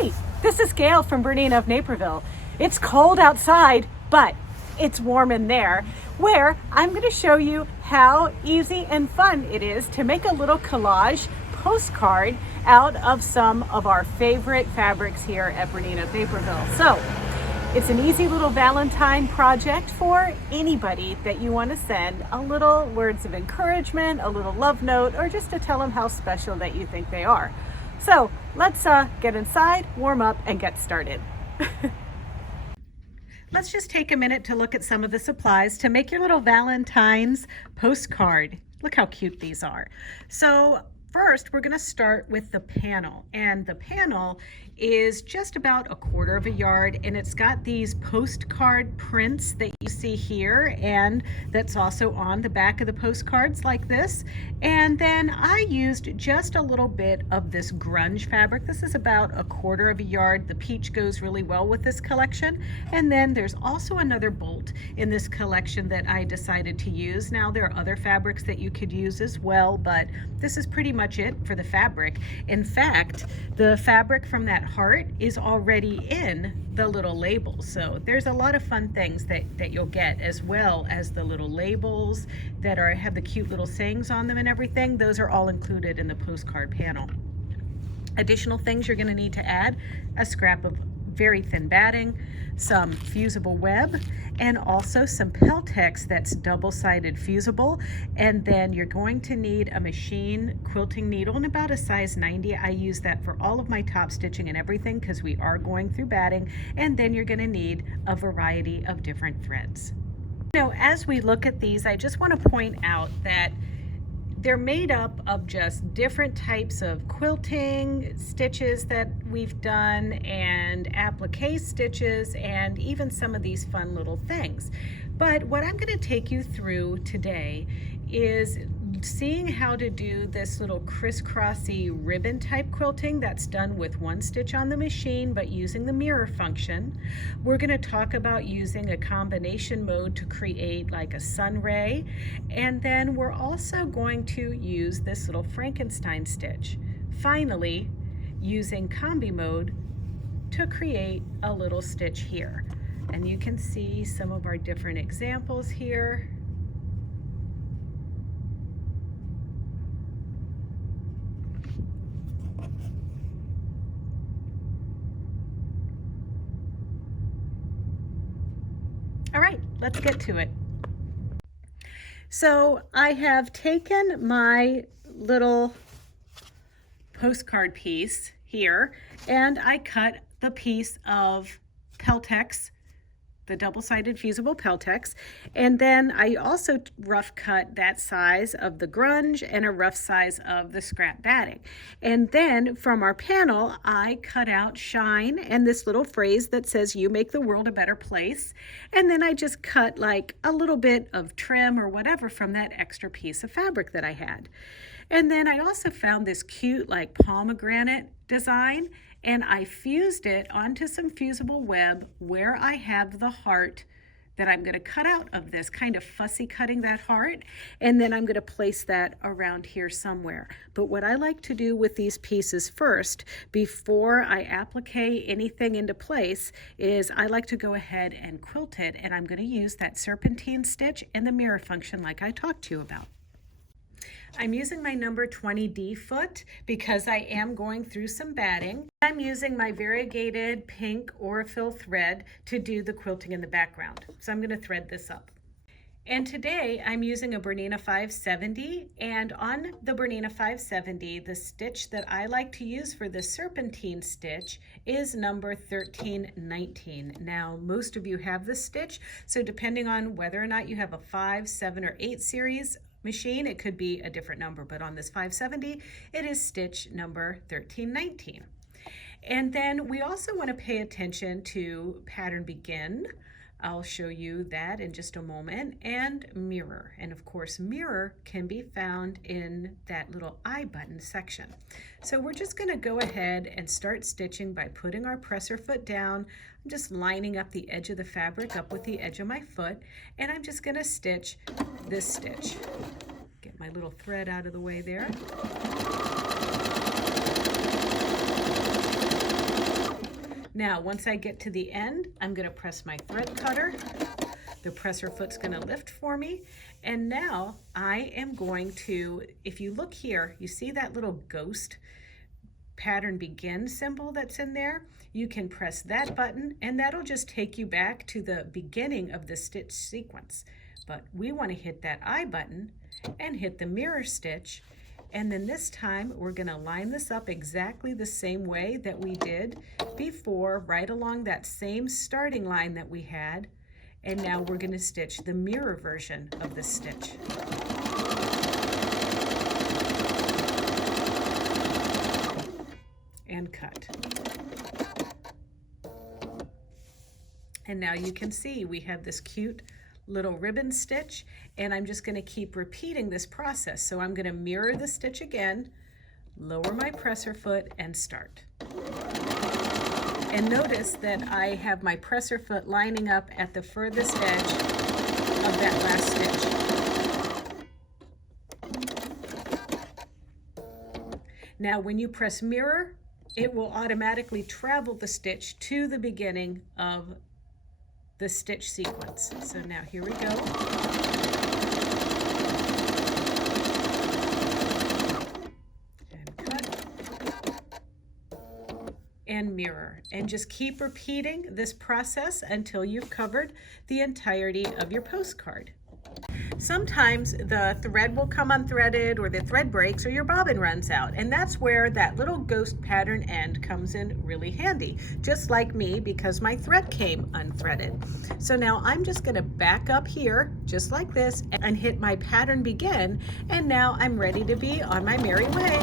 Hey, this is Gail from Bernina of Naperville. It's cold outside, but it's warm in there, where I'm going to show you how easy and fun it is to make a little collage postcard out of some of our favorite fabrics here at Bernina of Naperville. So it's an easy little Valentine project for anybody that you want to send a little words of encouragement, a little love note, or just to tell them how special that you think they are. So let's get inside, warm up, and get started. Let's just take a minute to look at some of the supplies to make your little Valentine's postcard. Look how cute these are. So first, we're going to start with the panel, and the panel is just about 1/4 yard, and it's got these postcard prints that you see here, and that's also on the back of the postcards like this. And then I used just a little bit of this grunge fabric. This is about 1/4 yard. The peach goes really well with this collection. And then there's also another bolt in this collection that I decided to use. Now there are other fabrics that you could use as well, but this is pretty much it for the fabric. In fact, the fabric from that heart is already in the little labels. So there's a lot of fun things that you'll get, as well as the little labels that have the cute little sayings on them and everything. Those are all included in the postcard panel. Additional things you're going to need to add: a scrap of very thin batting, some fusible web, and also some Peltex that's double-sided fusible. And then you're going to need a machine quilting needle in about a size 90. I use that for all of my top stitching and everything because we are going through batting. And then you're going to need a variety of different threads. Now, as we look at these, I just want to point out that they're made up of just different types of quilting stitches that we've done, and applique stitches, and even some of these fun little things. But what I'm going to take you through today is seeing how to do this little crisscrossy ribbon type quilting that's done with 1 stitch on the machine but using the mirror function. We're going to talk about using a combination mode to create like a sun ray, and then we're also going to use this little Frankenstein stitch. Finally, using Combi Mode to create a little stitch here. And you can see some of our different examples here. All right, let's get to it. So I have taken my little postcard piece here, and I cut the piece of Peltex, the double-sided fusible Peltex, and then I also rough cut that size of the grunge and a rough size of the scrap batting. And then from our panel, I cut out shine and this little phrase that says, "You make the world a better place." And then I just cut like a little bit of trim or whatever from that extra piece of fabric that I had. And then I also found this cute like pomegranate design, and I fused it onto some fusible web where I have the heart that I'm going to cut out of this, kind of fussy cutting that heart, and then I'm going to place that around here somewhere. But what I like to do with these pieces first, before I applique anything into place, is I like to go ahead and quilt it, and I'm going to use that serpentine stitch and the mirror function like I talked to you about. I'm using my number 20D foot because I am going through some batting. I'm using my variegated pink Aurifil thread to do the quilting in the background. So I'm going to thread this up. And today I'm using a Bernina 570, and on the Bernina 570, the stitch that I like to use for the serpentine stitch is number 1319. Now, most of you have this stitch, so depending on whether or not you have a 5, 7, or 8 series machine, it could be a different number, but on this 570, it is stitch number 1319. And then we also want to pay attention to pattern begin. I'll show you that in just a moment, and mirror. And of course, mirror can be found in that little I button section. So we're just going to go ahead and start stitching by putting our presser foot down. I'm just lining up the edge of the fabric up with the edge of my foot, and I'm just going to stitch this stitch. Get my little thread out of the way there. Now, once I get to the end, I'm going to press my thread cutter. The presser foot's going to lift for me. And now I am going to, if you look here, you see that little ghost pattern begin symbol that's in there? You can press that button and that'll just take you back to the beginning of the stitch sequence. But we want to hit that I button and hit the mirror stitch. And then this time we're going to line this up exactly the same way that we did before, right along that same starting line that we had. And now we're going to stitch the mirror version of the stitch. And cut. And now you can see we have this cute little ribbon stitch, and I'm just going to keep repeating this process. So I'm going to mirror the stitch again, lower my presser foot, and start. And notice that I have my presser foot lining up at the furthest edge of that last stitch. Now when you press mirror, it will automatically travel the stitch to the beginning of the stitch sequence. So now here we go. And mirror, and just keep repeating this process until you've covered the entirety of your postcard. Sometimes the thread will come unthreaded, or the thread breaks, or your bobbin runs out, and that's where that little ghost pattern end comes in really handy, just like me, because my thread came unthreaded. So now I'm just going to back up here just like this and hit my pattern begin, and now I'm ready to be on my merry way.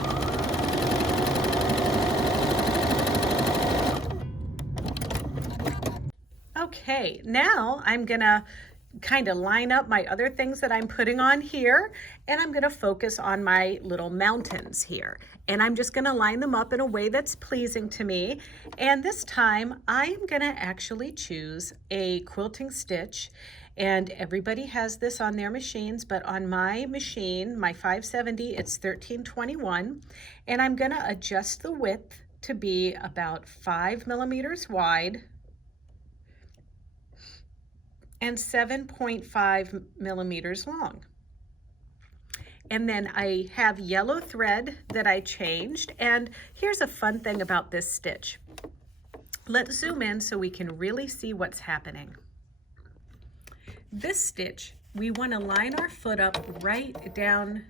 Okay, now I'm gonna kind of line up my other things that I'm putting on here, and I'm gonna focus on my little mountains here. And I'm just gonna line them up in a way that's pleasing to me. And this time I'm gonna actually choose a quilting stitch, and everybody has this on their machines, but on my machine, my 570, it's 1321, and I'm gonna adjust the width to be about 5 millimeters wide and 7.5 millimeters long. And then I have yellow thread that I changed, and here's a fun thing about this stitch. Let's zoom in so we can really see what's happening. This stitch, we want to line our foot up right down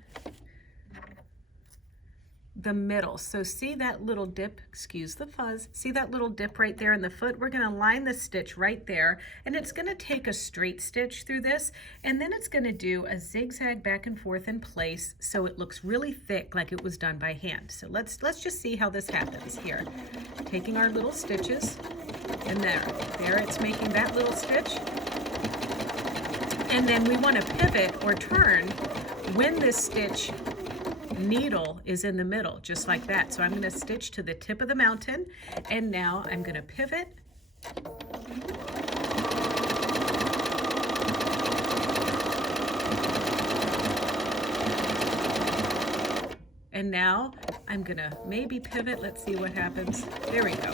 the middle. So see that little dip, excuse the fuzz, see that little dip right there in the foot? We're going to line the stitch right there, and it's going to take a straight stitch through this, and then it's going to do a zigzag back and forth in place so it looks really thick like it was done by hand. So let's just see how this happens here. Taking our little stitches, and there it's making that little stitch. And then we want to pivot or turn when this stitch needle is in the middle, just like that. So I'm going to stitch to the tip of the mountain, and now I'm going to pivot. And now I'm going to maybe pivot. Let's see what happens. There we go.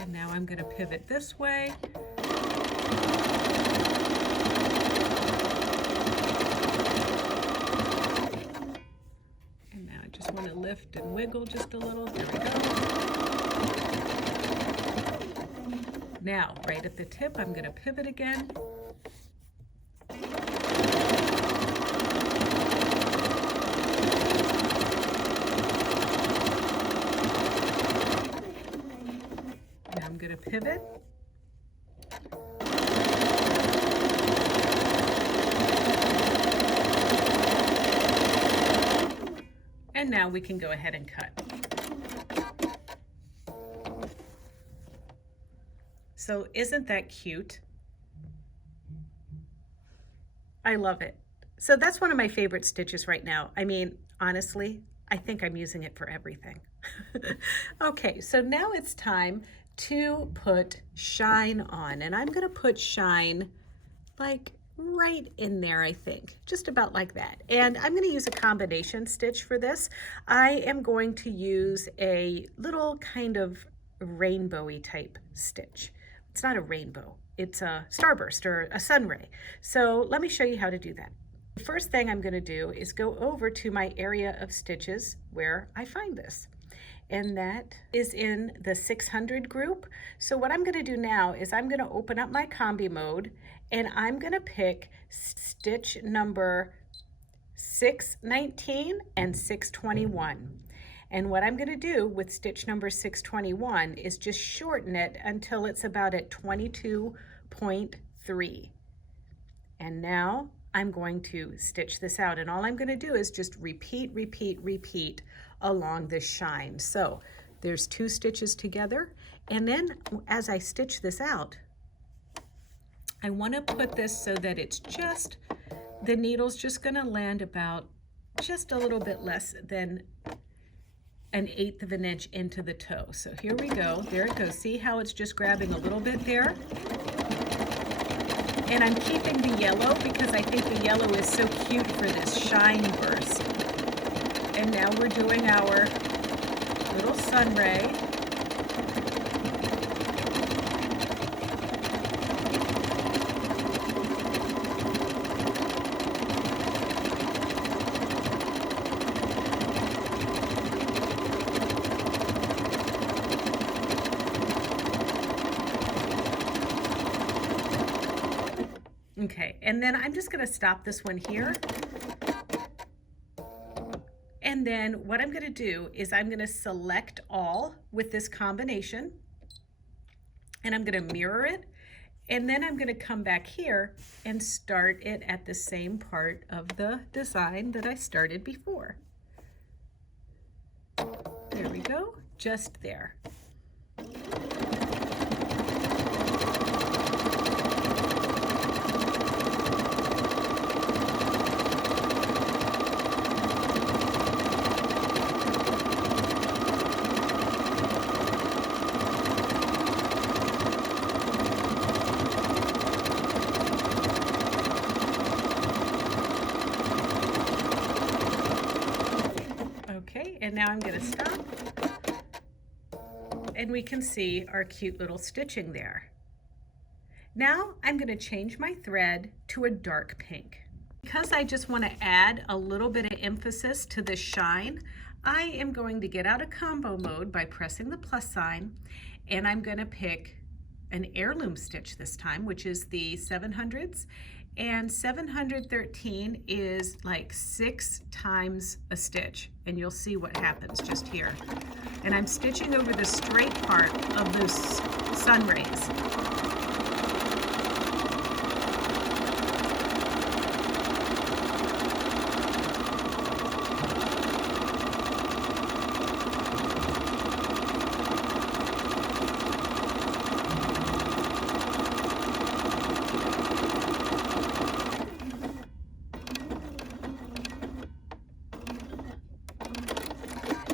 And now I'm going to pivot this way. Want to lift and wiggle just a little. There we go. Now, right at the tip, I'm going to pivot again. Now I'm going to pivot. And now we can go ahead and cut. So isn't that cute? I love it. So that's one of my favorite stitches right now. I mean, honestly, I think I'm using it for everything. Okay, so now it's time to put shine on, and I'm gonna put shine like right in there, I think, just about like that. And I'm going to use a combination stitch for this. I am going to use a little kind of rainbowy type stitch. It's not a rainbow, it's a starburst or a sun ray. So let me show you how to do that. The first thing I'm going to do is go over to my area of stitches where I find this. And that is in the 600 group. So what I'm going to do now is I'm going to open up my Combi Mode and I'm going to pick stitch number 619 and 621. And what I'm going to do with stitch number 621 is just shorten it until it's about at 22.3. And now I'm going to stitch this out, and all I'm going to do is just repeat, repeat, repeat along this shine. So there's 2 stitches together, and then as I stitch this out, I want to put this so that it's just, the needle's just going to land about just a little bit less than 1/8 of an inch into the toe. So here we go, there it goes. See how it's just grabbing a little bit there? And I'm keeping the yellow because I think the yellow is so cute for this shine burst. And now we're doing our little sun ray. Okay, and then I'm just going to stop this one here. And then what I'm going to do is I'm going to select all with this combination, and I'm going to mirror it, and then I'm going to come back here and start it at the same part of the design that I started before. There we go, just there. Okay, and now I'm going to stop, and we can see our cute little stitching there. Now I'm going to change my thread to a dark pink. Because I just want to add a little bit of emphasis to this shine, I am going to get out of combo mode by pressing the plus sign, and I'm going to pick an heirloom stitch this time, which is the 700s. And 713 is like 6 times a stitch, and you'll see what happens just here. And I'm stitching over the straight part of those sun rays.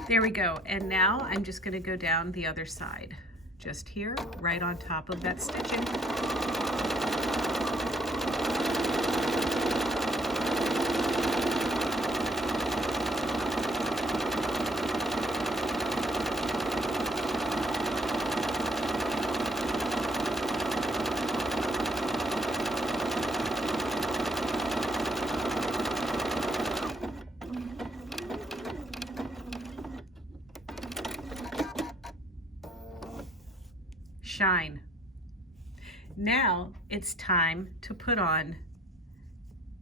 There we go, and now I'm just going to go down the other side, just here, right on top of that stitching. Shine. Now it's time to put on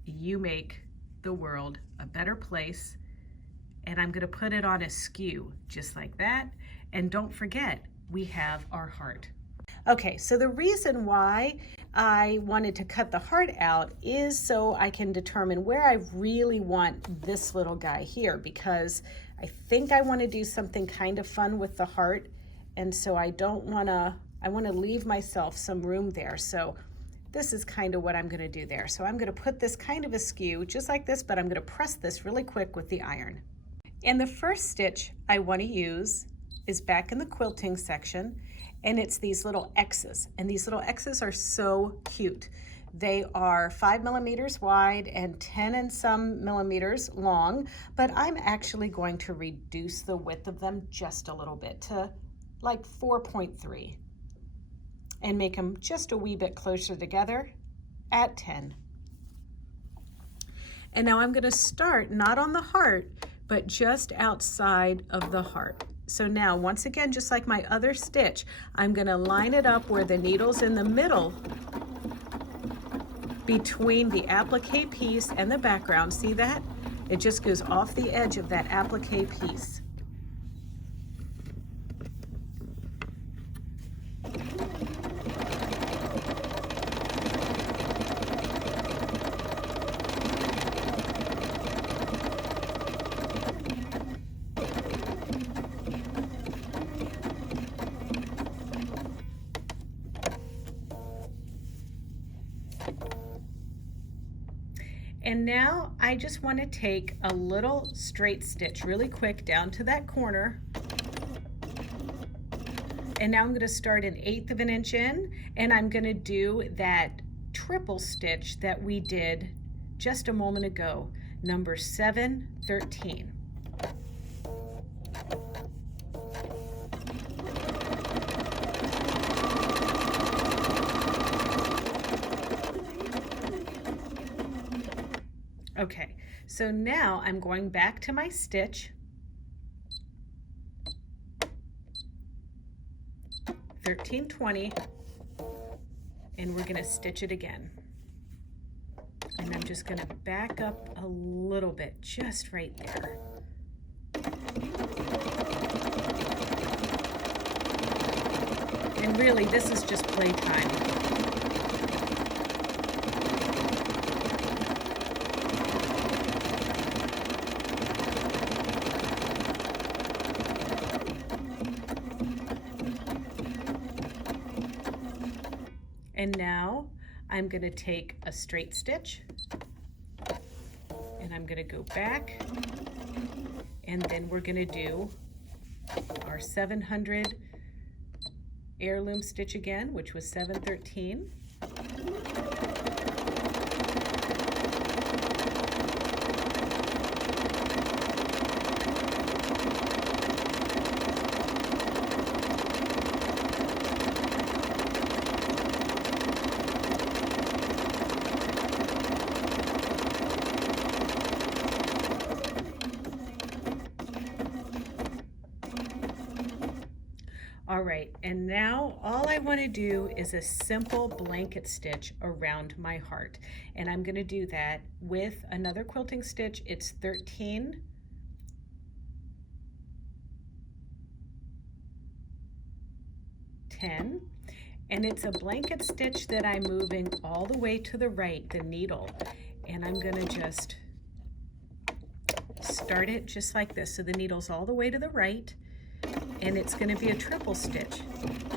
You Make the World a Better Place, and I'm going to put it on a skew just like that. And don't forget, we have our heart. Okay, so the reason why I wanted to cut the heart out is so I can determine where I really want this little guy here, because I think I want to do something kind of fun with the heart, and so I want to leave myself some room there. So this is kind of what I'm going to do there. So I'm going to put this kind of askew just like this, but I'm going to press this really quick with the iron. And the first stitch I want to use is back in the quilting section, and it's these little X's, and these little X's are so cute They are 5 millimeters wide and 10 and some millimeters long, but I'm actually going to reduce the width of them just a little bit to like 4.3 and make them just a wee bit closer together at 10. And now I'm going to start not on the heart, but just outside of the heart. So now, once again, just like my other stitch, I'm going to line it up where the needle's in the middle between the applique piece and the background. See that? It just goes off the edge of that applique piece. And now I just want to take a little straight stitch really quick down to that corner. And now I'm going to start 1/8 of an inch in, and I'm going to do that triple stitch that we did just a moment ago, number 713. Okay, so now I'm going back to my stitch, 1320, and we're going to stitch it again. And I'm just going to back up a little bit, just right there. And really, this is just playtime. And now I'm going to take a straight stitch and I'm going to go back, and then we're going to do our 700 heirloom stitch again, which was 713. All right, and now all I want to do is a simple blanket stitch around my heart. And I'm going to do that with another quilting stitch. It's 13, 10, and it's a blanket stitch that I'm moving all the way to the right, the needle. And I'm going to just start it just like this. So the needle's all the way to the right, and it's going to be a triple stitch.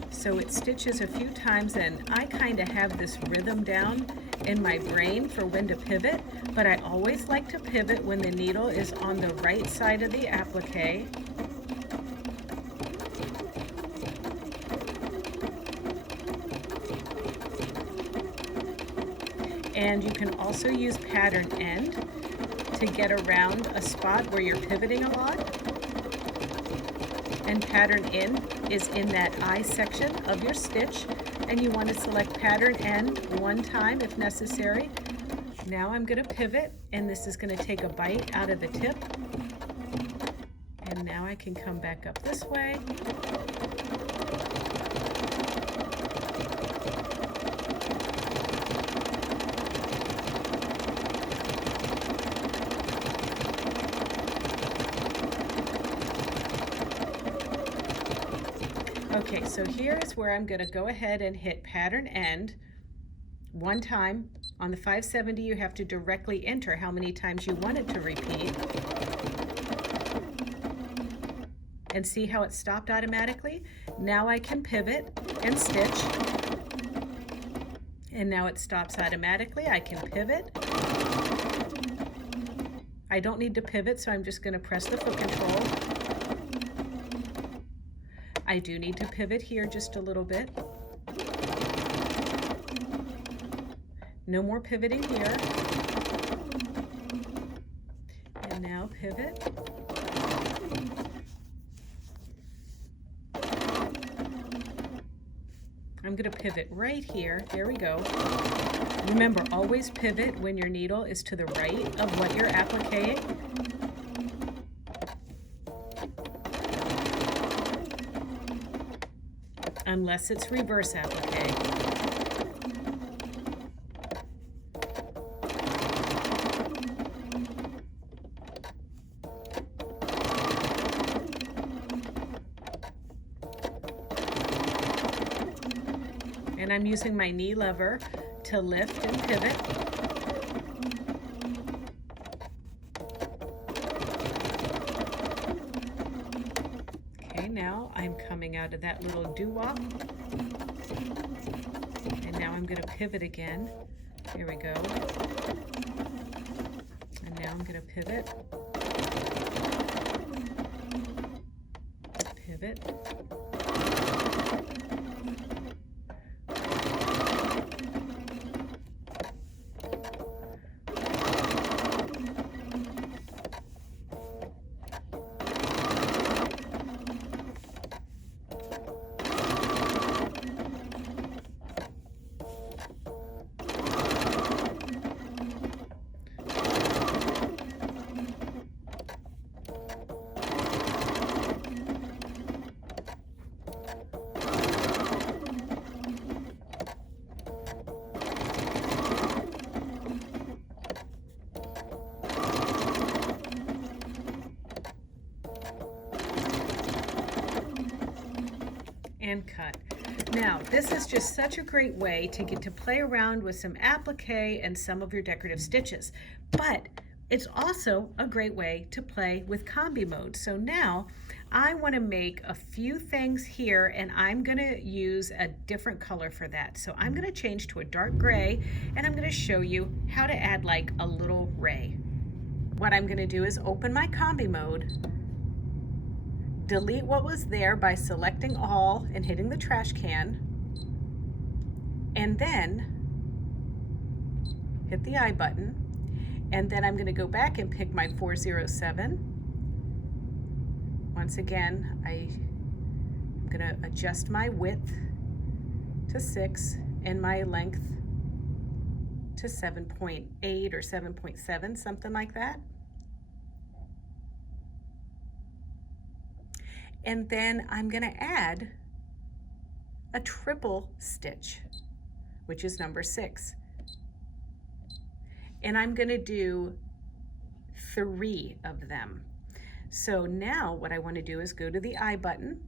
So it stitches a few times, and I kind of have this rhythm down in my brain for when to pivot, but I always like to pivot when the needle is on the right side of the applique. And you can also use pattern end to get around a spot where you're pivoting a lot. And pattern in is in that I section of your stitch, and you want to select pattern end one time if necessary. Now I'm going to pivot, and this is going to take a bite out of the tip. And now I can come back up this way. Okay, so here is where I'm going to go ahead and hit pattern end one time. On the 570, you have to directly enter how many times you want it to repeat. And see how it stopped automatically? Now I can pivot and stitch. And now it stops automatically. I can pivot. I don't need to pivot, so I'm just going to press the foot control. I do need to pivot here just a little bit. No more pivoting here. And now pivot. I'm going to pivot right here. There we go. Remember, always pivot when your needle is to the right of what you're appliquing. Unless it's reverse applique. And I'm using my knee lever to lift and pivot. Okay, now I'm coming out of that little doo-wop. And now I'm going to pivot again. Here we go. And now I'm going to pivot. Pivot. And cut. Now, this is just such a great way to get to play around with some applique and some of your decorative stitches, but it's also a great way to play with Combi Mode. So now I want to make a few things here, and I'm going to use a different color for that. So I'm going to change to a dark gray, and I'm going to show you how to add like a little ray. What I'm going to do is open my Combi Mode, delete what was there by selecting all and hitting the trash can, and then hit the I button, and then I'm going to go back and pick my 407. Once again, I'm going to adjust my width to 6 and my length to 7.8 or 7.7, something like that. And then I'm going to add a triple stitch, which is number 6. And I'm going to do 3 of them. So now what I want to do is go to the I button,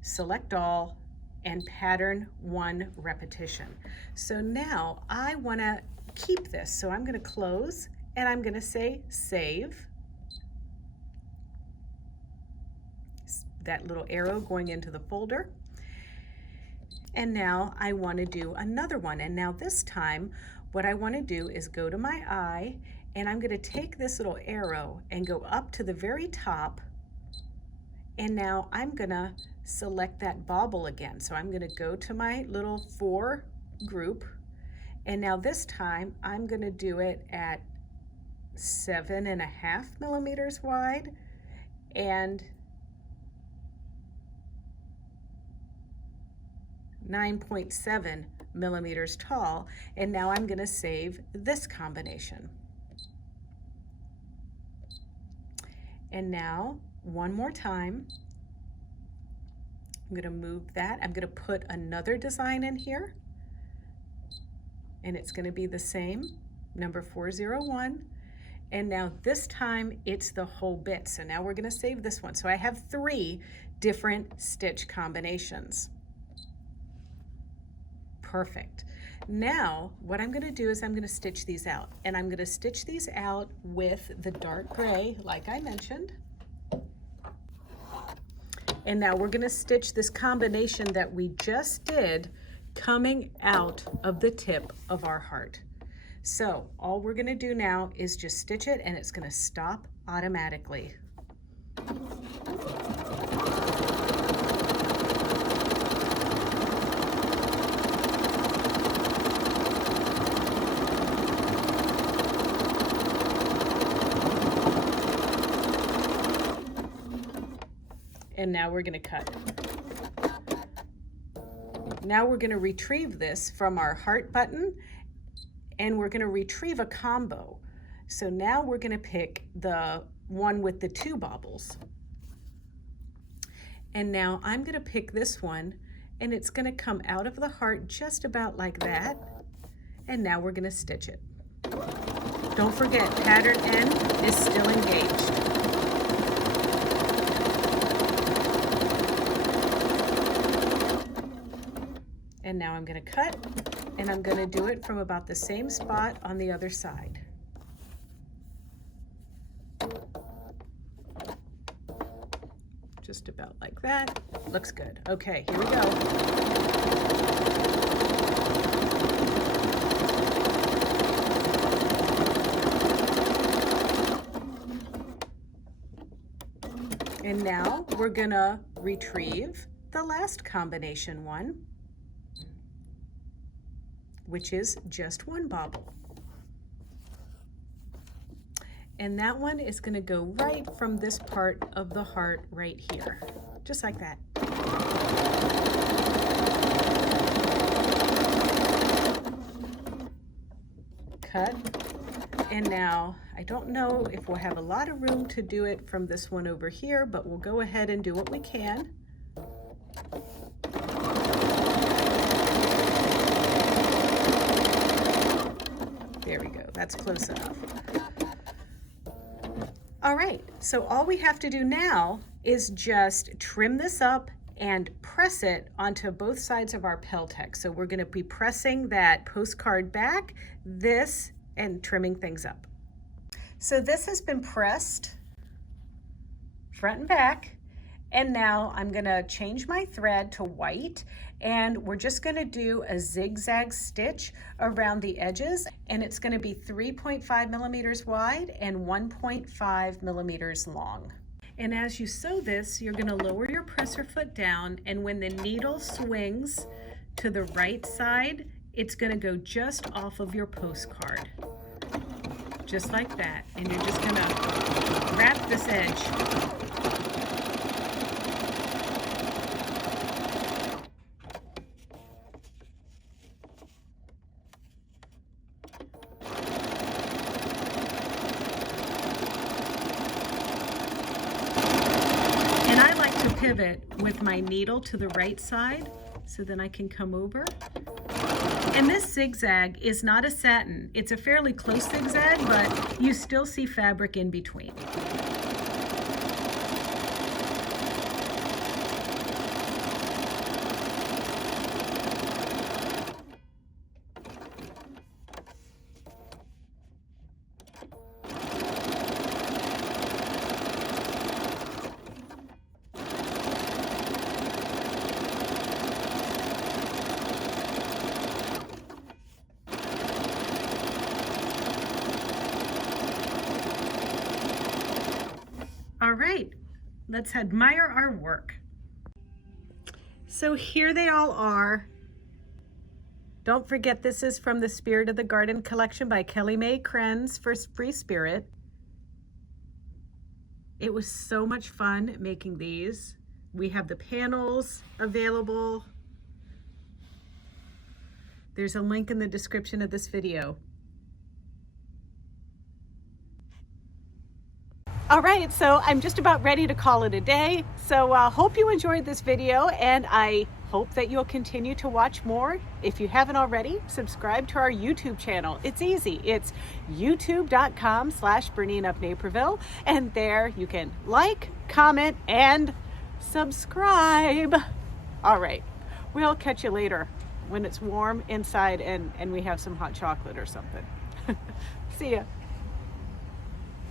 select all, and pattern 1 repetition. So now I want to keep this. So I'm going to close and I'm going to say save. That little arrow going into the folder. And now I want to do another one. And now this time, what I want to do is go to my eye, and I'm going to take this little arrow and go up to the very top. And now I'm going to select that bobble again. So I'm going to go to my little 4 group. And now this time I'm going to do it at 7.5 millimeters wide and 9.7 millimeters tall, and now I'm going to save this combination. And now one more time, I'm going to move that. I'm going to put another design in here, and it's going to be the same, number 401. And now this time it's the whole bit. So now we're going to save this one. So I have 3 different stitch combinations. Perfect. Now what I'm going to do is I'm going to stitch these out, and I'm going to stitch these out with the dark gray like I mentioned. And now we're going to stitch this combination that we just did coming out of the tip of our heart. So all we're going to do now is just stitch it, and it's going to stop automatically. And now we're going to cut. Now we're going to retrieve this from our heart button, and we're going to retrieve a combo. So now we're going to pick the one with the 2 bobbles. And now I'm going to pick this one, and it's going to come out of the heart just about like that. And now we're going to stitch it. Don't forget, pattern end is still engaged. And now I'm going to cut, and I'm going to do it from about the same spot on the other side. Just about like that. Looks good. Okay, here we go. And now we're gonna retrieve the last combination one, which is just 1 bobble. And that one is going to go right from this part of the heart right here, just like that. Cut. And now, I don't know if we'll have a lot of room to do it from this one over here, but we'll go ahead and do what we can. There we go, that's close enough. All right, so all we have to do now is just trim this up and press it onto both sides of our Peltex. So we're gonna be pressing that postcard back, this, and trimming things up. So this has been pressed front and back, and now I'm gonna change my thread to white, and we're just gonna do a zigzag stitch around the edges, and it's gonna be 3.5 millimeters wide and 1.5 millimeters long. And as you sew this, you're gonna lower your presser foot down, and when the needle swings to the right side, it's gonna go just off of your postcard. Just like that. And you're just gonna wrap this edge. Pivot with my needle to the right side, so then I can come over. And this zigzag is not a satin. It's a fairly close zigzag, but you still see fabric in between. All right, let's admire our work. So here they all are. Don't forget, this is from the Spirit of the Garden collection by Kelly Mae Krenz for Free Spirit. It was so much fun making these. We have the panels available. There's a link in the description of this video. All right, so I'm just about ready to call it a day. So hope you enjoyed this video, and I hope that you'll continue to watch more. If you haven't already, subscribe to our YouTube channel. It's easy. It's youtube.com/Bernina of Naperville, and there you can like, comment, and subscribe. All right, we'll catch you later when it's warm inside and we have some hot chocolate or something. See ya.